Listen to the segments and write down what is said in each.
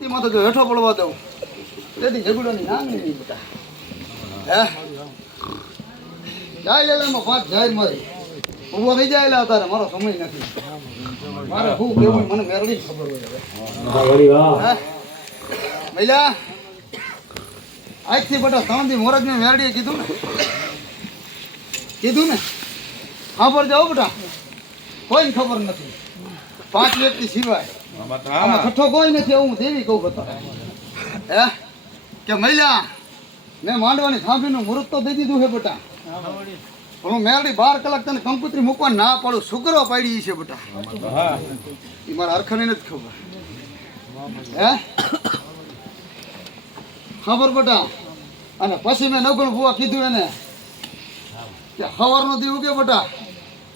એમાં તો જો હેઠો પડવા દઉં તેથી ઝઘડોની નાંગણી નહીં બેટા. હે જાય લે એમાં પાંચ જાય મારી ઊભો થઈ જાય એટલે તારે મારો સમય નથી. મારે શું કેવું મને મેરડી ખબર હોય હવે. મહિલા આજથી બેટા 3 દી મોરજ ને મેરડીએ કીધું ને ખબર જાઓ બેટા કોઈને ખબર નથી 5 વ્યક્તિ સિવાય આમાં છઠ્ઠો કોઈ નથી. હું દેવી કહું બતા હે કે મહિલા મેં માંડવાની થાંભીનું મુહૂર્ત તો દઈ દીધું છે બેટા. હું મેરડી 12 કલાક તને કંકુતરી મૂકવા ના પાડું શુક્ર પાડી છે બેટા. એ મારા અરખાને નથી ખબર. હે ખબર બેટા. અને પછી મેં નવગણ ભુવા કીધું એને કે સવારનો દી ઉગે બેટા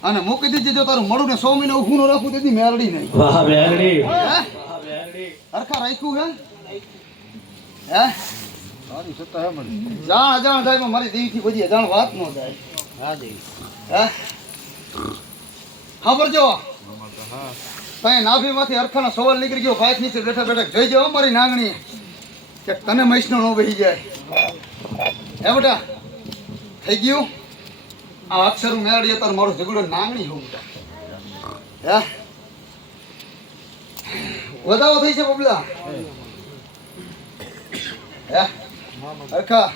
અને મૂકી દીધી જો તારું મળું ને 100 મહિને ઊભું ન રાખું તેથી મેરડી નહીં. વાહ મેરડી હરખા રાખ્યું હે મારી સત્તા હે મને જાણ અજાણ થાય પણ મારી દેવીથી બધી અજાણ વાત ન જાય. હા દેવી હે ખબર જો કઈ નાભીમાંથી હરખાનો સવાલ નીકળી ગયો ભાઈ નીચે બેઠા બેઠા જોઈ જાવ મારી નાગણી કે તને મૈસનો ન બેસી જાય. હે બેટા થઈ ગયું આ અક્ષર મેળવી તાર મારો ઝઘડો નાંગણી હોઉં બેટા. હે વધાવો થઈ છે બબલા. હે અરખા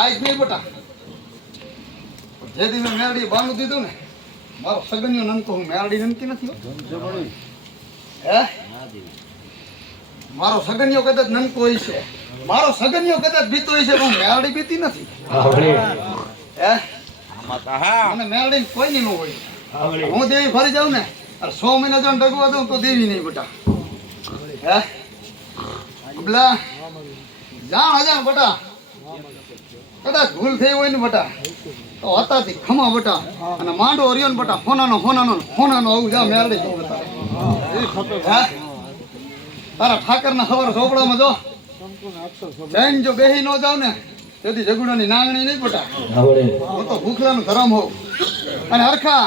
આજ નહીં બેટા જે દી મેં મેરડી બાંધું દીધું ને મારો સગનીઓ નનકો હું મેરડી નનકી નથી. હે મારો સગનીઓ કદાચ નનકો હોય છે મારો સગનીઓ કદાચ બીતો હોય છે પણ મેરડી બીતી નથી. હે મને મેરડી કોઈ નહીં હોય. હું દેવી ફરી જાઉં ને 100 મહિના જો ડગવા દઉં તો દેવી નહીં બેટા. હે બબલા જાણ અજાણ બેટા કદાચ ભૂલ થઈ હોય ને બેટા તો હતાથી ખમા બેટા અને માંડવો રહ્યો ને બેટા હોનાનો આવું જા મેરડી જો બેટા. તારા ઠાકરના ખબર ઝોપડામાં જો જૈન જો બેહી ન જાવ ને તેથી ઝઘડાની નાંગણી નહીં બેટા. હું તો ભૂખલાનું ધરમ હોઉં અને હરખા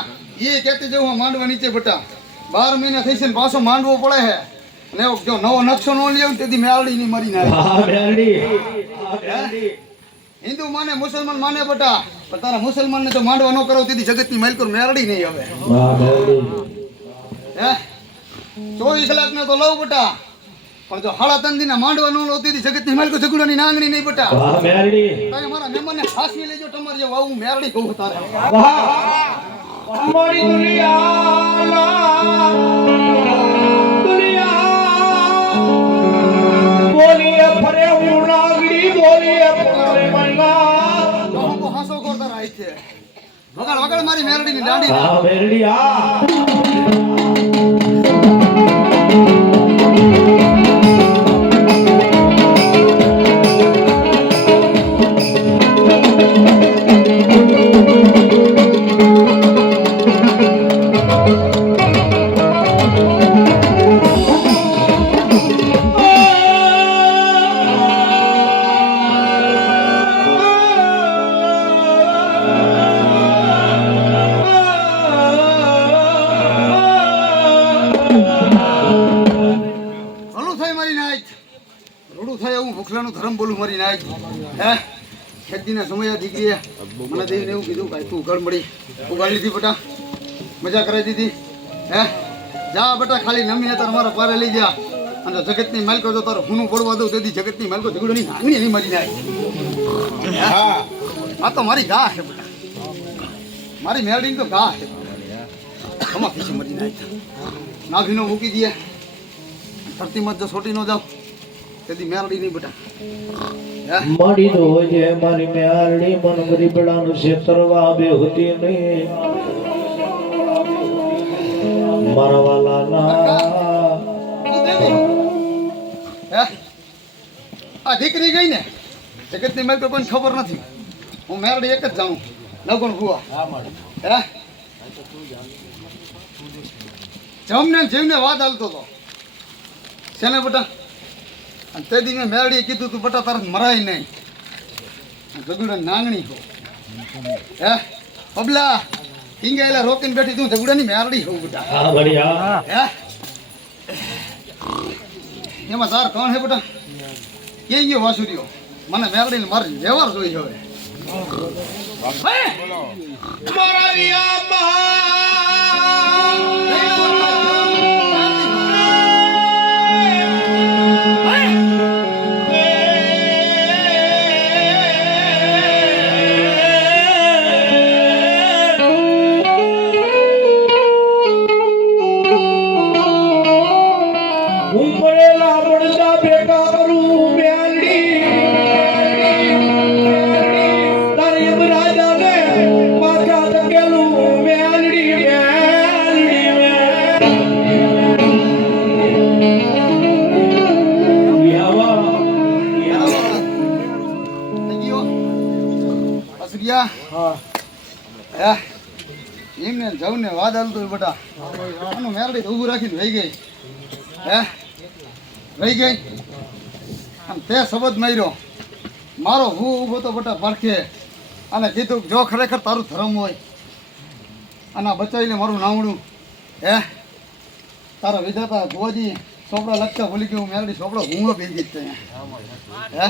એ કહેતી જવું માંડવા નીચે બેટા 12 મહિના થઈ છે ને પાછો માંડવો પડે છે અને જો નવો નકશો ન લેવું તેથી મેરડી નહીં મરી નાખે. હિન્દુ માને મુસલમાન માને બેટા પણ તારા મુસલમાનને તો માંડવા ન કરો તેથી જગતની માલિકો મેરડી નહીં હવે. હે 24 કલાકને તો લઉં બેટા પણ જો 3.5 દિના માંડવા ન લો તેથી જગતની માલિકો ઝઘડાની નાંગણી નહીં બેટા. તમે મારા મહેમાનને ફાસવી લેજો તમારે જેવું આવું મેરડી કહું તારે. મારી દુનિયા બોલીએ ફરે હું નાગડી બોલીએ ફરે મહિલા લોકો હાસો કરતા રહે છે. વગાડ મારી મેરડીની દાંડી. હા મેરડી આ ધર્મ બોલું મારી નાખ. હે ખેતીના સમય દીકરીએ મને દેવીને એવું કીધું કે તું ઉઘાડ મળી ઉગાડી લીધી બેટા મજા કરાવી દીધી. હે જા બેટા ખાલી નમી હતા મારા પારે લઈ જા અને જગતની માલિકો જો તારું હુનું પડવા દઉં તેથી જગતની માલિકો ઝઘડોની નાંગણી નહીં મરી નાખ. આ તો મારી ગા છે બેટા મારી મેરડીની તો ગા છે. ખમાથી છે મરી નાખ નાભીનો મૂકી દે ધરતીમાં જો છોટી ન જાવ તેથી મેરડી નહીં બેટા. મારી તો હોય મારી મેરડી મન ગરીબડાનું ક્ષેત્રવા બે હતી નહીં મારા વાલાના. આ દીકરી ગઈ ને જગતની માલિકો કોઈને ખબર નથી. હું મેરડી એક જ જાણું નવગણ ભુવા. હે જમને જીવને વાત હાલતો હતો શેને બેટા અને તે દી મેં મેરડીએ કીધું તું બેટા તારા મરાય નહીં ઝઘડા નાંગણી હો. હે બબલા હિંગાયેલા રોકીને બેઠી તું ઝઘડાની મેરડી હોઉં બેટા. હે એમાં તાર કોણ હે બેટા ક્યાં ગયો વાસુરીઓ મને મેળડીને મારી વ્યવહાર જોઈ હવે મારા એમને જવું ને વાદ હાલતું બેટા આનું મેરડી ઊભું રાખીને વહી ગઈ હે વહી ગઈ અને તે શબ્દ માર્યો મારો હું ઊભો તો બેટા પડખે અને કીધું જો ખરેખર તારું ધર્મ હોય અને બચાવીને મારું નાવડું હે તારા વિધાતા ગોજી ચોપડા લખતા ભૂલી ગયું મેરડી ચોપડો હું ભેગી જ હે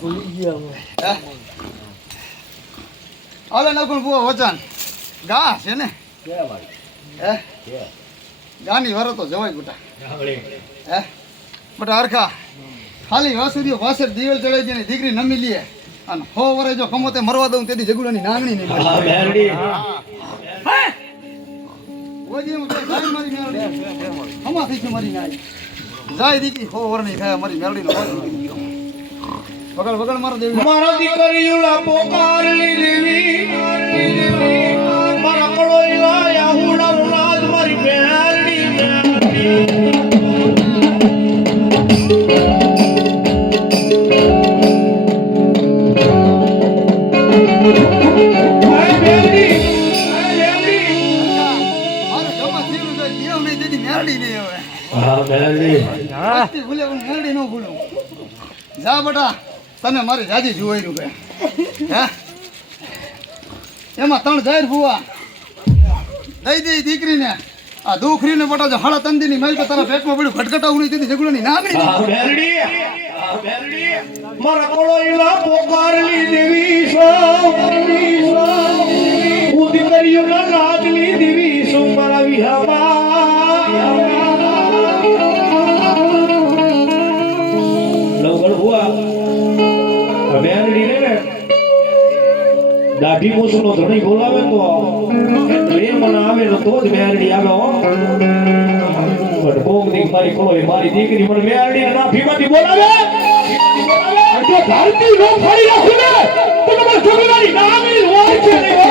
ભૂલી ગયા હે હાલે નકુલ બુઆ વચન ગા છે ને હે ગાની વરો તો જવાય બેટા હે બેટા હરખા ખાલી વાસુરીઓ વાસર દિવેલ ચડાઈ જાય દીકરી નમી લે અને 100 વર્ષ જો કમોતે મરવા દઉં તેથી જગુડાની નાગણી નહીં હમા થઈ મારી નાઈ જાય દીકરી 100 વર્ષ ની થાય મારી મેરડી વગર વગર મારો દેવી મારા દીકરીઓલા પોકારલી દેવી મારા કળોઈલા યાહુડા રાજ મારી મેરડી જા બેટા તને મારી જાજી જોવાયું કે હે એમાં 3 જાહેર ભુવા દઈ દઈ દીકરીને આ દુખરીને બેટા જો હાડા તંદીની મેલ તો તારા પેટમાં પડ્યું ખટખટાવું નહીં તેથી ઝઘડોની નાગણી મારા કોળોઈલા પોકારલી દેવી ઉદી કર્યું ના રાતની દેવી સો મારા વિહાવા દાઢી મૂછનો ધણી બોલાવે તો એટલે મને આવે તો જ મેરડી આવે હો પણ કોક દી મારી કોળો મારી દીકરી મને મેરડી ના ભીમાંથી બોલાવે જો ધરતી નો ફરી રાખું ને તો તમારે જોગીની નામી હોય છે ને